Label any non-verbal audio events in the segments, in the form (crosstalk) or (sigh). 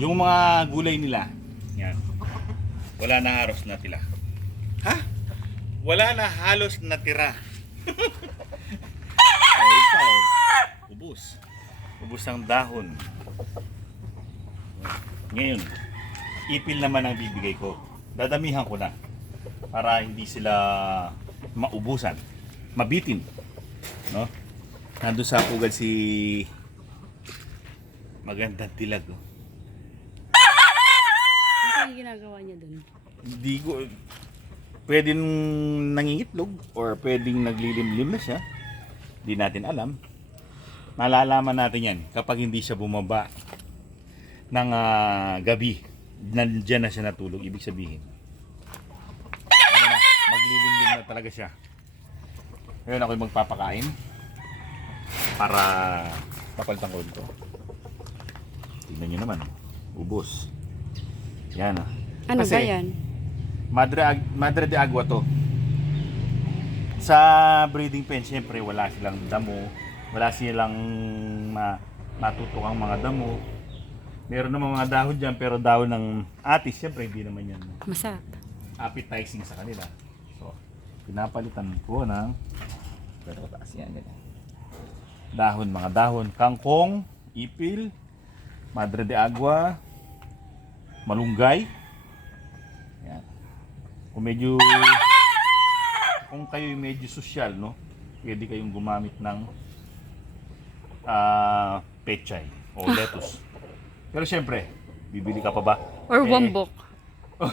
Yung mga gulay nila, yan. Wala na halos na tira. Ha? Wala na halos na tira. oh, ito, oh. ubus. Ubus ang dahon. Ngayon, ipil naman ang bibigay ko. Dadamihan ko na para hindi sila maubusan, mabitin. No? Nandun sa pugad si magandang tilag. Oh. Ano yung ginagawa niya dun? Hindi ko pwedeng nangingitlog or pwedeng naglilimlim na siya. Hindi natin alam. Malalaman natin yan kapag hindi siya bumaba ng ah, gabi. Nandiyan na siya natulog. Ibig sabihin. Ano na, maglilimlim na talaga siya. Ngayon ako'y magpapakain para papalitan ko ito. Tingnan nyo naman. Ubos. Yan ah. Ano Kasi- ba yan? Madre, Madre de Agua to. Sa breeding pen, syempre wala silang damo. Wala silang ma matutukang mga damo. Meron naman mga dahon dyan, pero dahon ng atis, syempre hindi naman yan Masarap. appetizing sa kanila. So, pinapalitan ko ng pero taas yan, ganyan. Dahon, mga dahon. Kangkong, ipil, madre de agua, malunggay. Yan. Kung medyo kung kayo medyo sosyal, no? Pwede kayong gumamit ng ah pechay o (laughs) lettuce. Pero syempre, bibili ka pa ba? Or Eh, wambok. (laughs)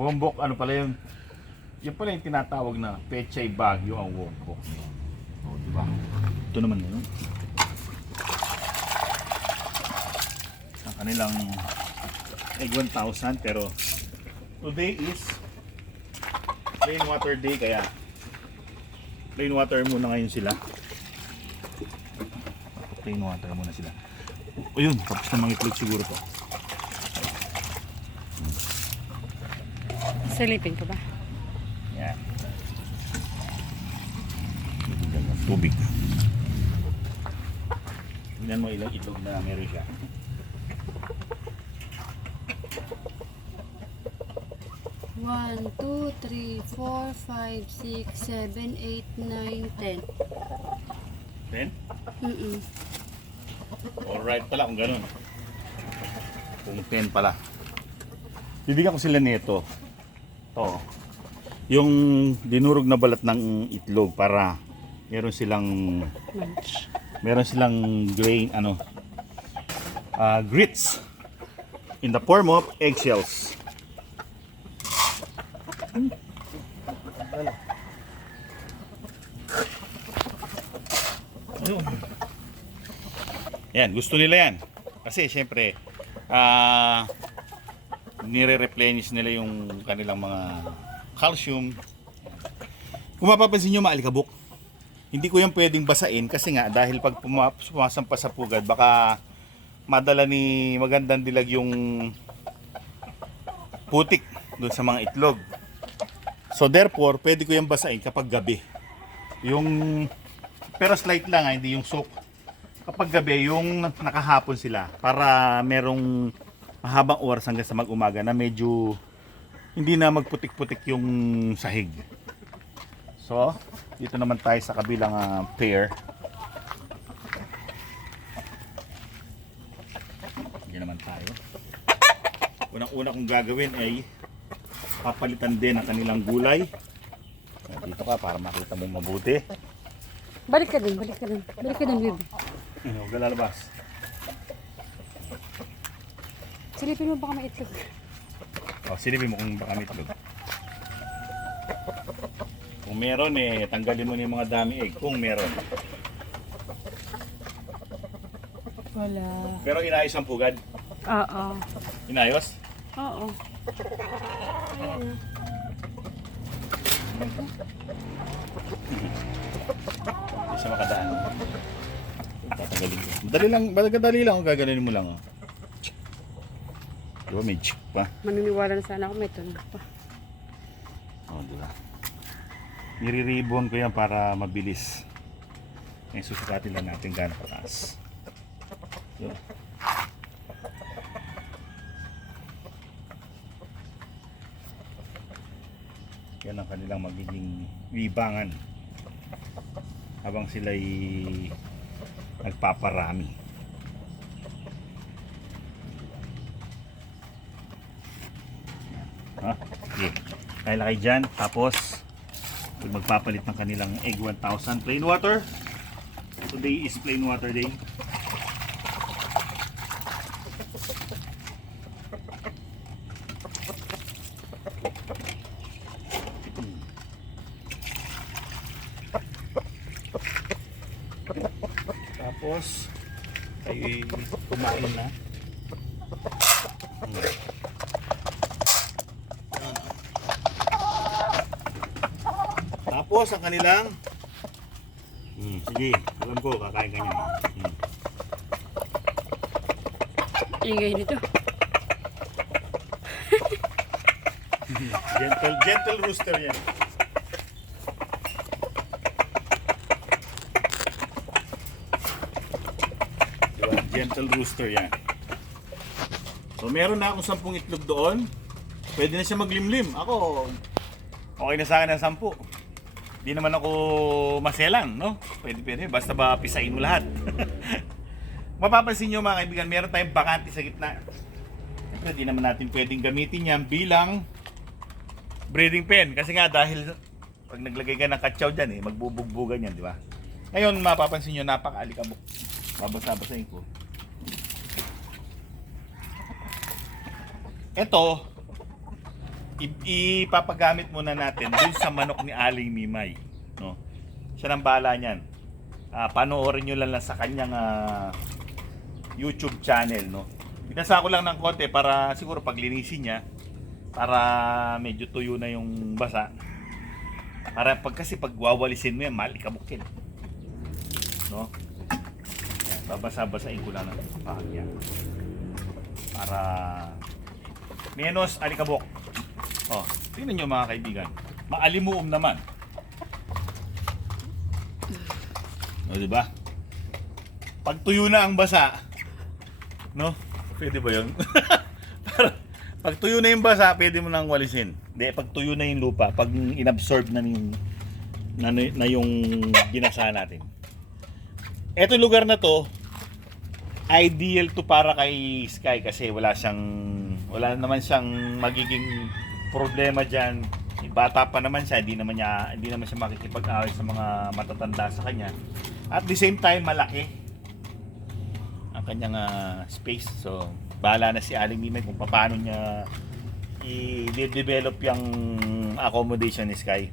Wombok, ano pala yun? Yan pala yung tinatawag na pechay bagyo ang wombok. O, di ba? Ito naman yun. Ang kanilang egg 1,000 pero today is plain water day kaya plain water muna ngayon sila. Plain water muna sila. O yun, tapos na mga itlog siguro to. Silipin ko ba? Yan. Tubig. Tingnan mo ilang itlog na meron siya. One, two, three, four, five, six, seven, eight, nine, ten. Then, Mm-mm. alright pala kung ganun. Kung 10 pala. Bibigyan ko sila nito. To. Yung dinurog na balat ng itlog para meron silang Lunch. Meron silang grain ano ah, grits in the form of eggshells. Ayun. Yan, gusto nila yan. Kasi syempre, ah nire-replenish nila yung kanilang mga calcium. Kung mapapansin nyo, maalikabok hindi ko yan pwedeng basain kasi nga dahil pag puma- sumasampa sa pugad baka madala ni magandang dilag yung putik doon sa mga itlog. So therefore, pwede ko yan basain kapag gabi. Yung pero slight lang ha, hindi yung soak. Kapag gabi, yung nakahapon sila para merong mahabang oras hanggang sa mag-umaga na medyo hindi na magputik-putik yung sahig. So, dito naman tayo sa kabilang ah, pair. Hindi naman tayo. Unang-una kong gagawin ay papalitan din ang kanilang gulay. Dito ka para makita mo mabuti. Balik ka dun, balik ka dun. Balik ka dun, baby. (laughs) Ano, Huwag ka lalabas. Silipin mo baka may itlog. O, silipin mo kung baka may itlog. Meron eh, tanggalin mo na yung mga dami egg. Kung meron. Wala. Pero inayos ang pugad. Oo. Inayos? Oo. Ayan. Hindi siya makadaan. Tatanggalin ko. Madali lang, madali lang, gaganin mo lang. Oh. Di ba may chick pa? Maniniwala na sana ako may tunog pa. Oh, di ba? Nire-ribbon ko yan para mabilis. Ngayon susukatin lang natin gaano kataas. Yun. Yan ang kanilang magiging libangan habang sila'y nagpaparami. Ha? Okay. Kaya laki dyan. Tapos, magpapalit ng kanilang egg 1000 plain water. Today is plain water day. Tapos, ay kumain na. Hmm. Tapos ang kanilang Hmm, sige, alam ko kakain ka niyan. Hmm. Ingay nito. (laughs) Gentle, gentle rooster yan. Diba? Gentle rooster yan. So meron na akong sampung itlog doon. Pwede na siya maglimlim. Ako, okay na sa akin ang sampu. Di naman ako maselang, no? Pwede, pwede. Basta ba pisain mo lahat. (laughs) Mapapansin nyo mga kaibigan, meron tayong bakante sa gitna. Siyempre, di naman natin pwedeng gamitin yan bilang breeding pen. Kasi nga dahil pag naglagay ka ng katsaw dyan eh, magbubugbugan yan, di ba? Ngayon, mapapansin nyo, napaka-alikabok. Babasa-basahin ko. Ito, ipapagamit muna natin dun sa manok ni Aling Mimay. No? Siya nang bahala niyan. Ah, panoorin nyo lang, lang sa kanyang ah, YouTube channel. No? Binasa ko lang ng konti para siguro paglinisin niya para medyo tuyo na yung basa. Para pag kasi pag wawalisin mo yan, malikabok yan. No? Yan, babasa-basain ko lang ng pahagya. Para menos alikabok. Oh, tingnan nyo mga kaibigan. Maalimuom naman. O, di ba? Pag tuyo na ang basa, no? Pwede ba yun? (laughs) Pag tuyo na yung basa, pwede mo nang walisin. Hindi, pag tuyo na yung lupa, pag inabsorb na yung, na, na yung ginasa natin. Eto lugar na to, ideal to para kay Sky kasi wala siyang wala naman siyang magiging problema diyan. Bata pa naman siya, hindi naman niya hindi naman siya makikipag-away sa mga matatanda sa kanya. At the same time malaki ang kanyang ah, space. So bahala na si Aling Mimay kung paano niya i-develop yung accommodation ni Sky.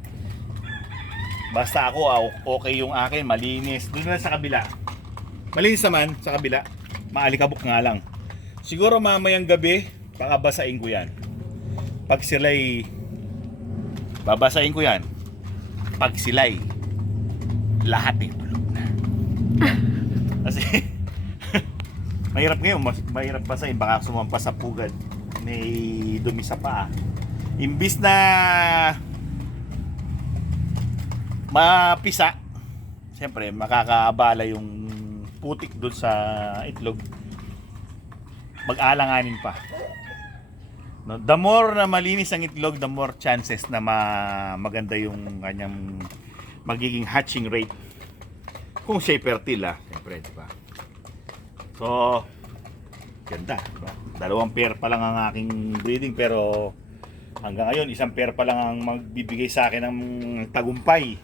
Basta ako, ah, okay yung akin, malinis. Doon na sa kabila. Malinis naman sa kabila. Maalikabok nga lang. Siguro mamayang gabi, pakabasain ko yan. Pag sila'y babasain ko yan. Pag sila'y lahat ay tulog na. (laughs) Kasi (laughs) mahirap ngayon, mas, mahirap basahin. Baka sumampas sa pugad. May dumi sa paa. Imbis na mapisa, siyempre makakaabala yung putik doon sa itlog. Mag-alanganin pa. No, the more na malinis ang itlog, the more chances na ma maganda yung kanyang magiging hatching rate. Kung siya fertile ah, siyempre, di ba? So, ganda, di ba? Dalawang pair pa lang ang aking breeding pero hanggang ngayon isang pair pa lang ang magbibigay sa akin ng tagumpay.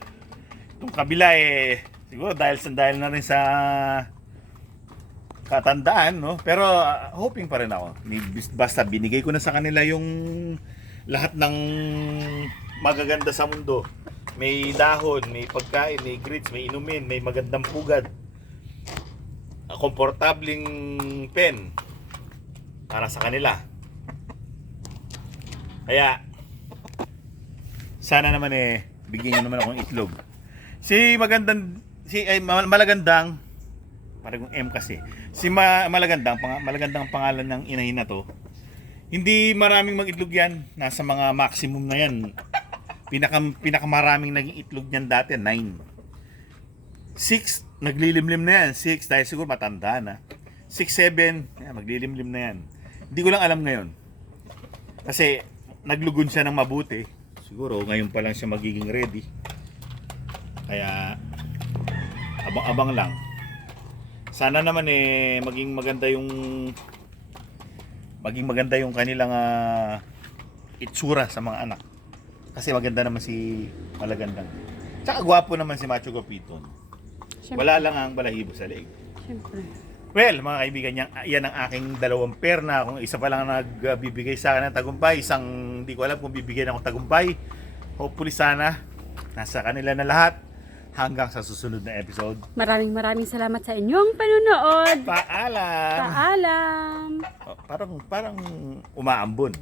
Itong kabila eh siguro dahil dahil na rin sa katandaan no? Pero ah, hoping pa rin ako. Basta binigay ko na sa kanila yung lahat ng magaganda sa mundo. May dahon may pagkain may grits may inumin may magandang pugad. Ah, komportabling pen para sa kanila. Kaya sana naman eh bigyan nyo naman akong itlog. Si magandang si ay mal- malagandang parang M kasi. Si ma, malagandang pang, malagandang pangalan ng inahin na to. Hindi maraming mag-itlog yan. Nasa mga maximum na yan. Pinaka pinakamaraming naging itlog niyan dati 9. 6, naglilimlim na yan. 6, dahil siguro matanda na. 6, 7, yan, maglilimlim na yan. Hindi ko lang alam ngayon. Kasi naglugon siya ng mabuti. Siguro ngayon pa lang siya magiging ready. Kaya abang-abang lang. Sana naman eh maging maganda yung maging maganda yung kanilang ah, itsura sa mga anak. Kasi maganda naman si Malagandang. Tsaka gwapo naman si Macho Guapiton. Wala lang ang balahibo sa leeg. Siyempre. Well, mga kaibigan, yan, yan ang aking dalawang pair na kung isa pa lang nagbibigay sa akin ng tagumpay, isang hindi ko alam kung bibigyan ako tagumpay. Hopefully sana, nasa kanila na lahat hanggang sa susunod na episode. Maraming maraming salamat sa inyong panunood. Paalam! Paalam! Oh, parang, parang umaambon.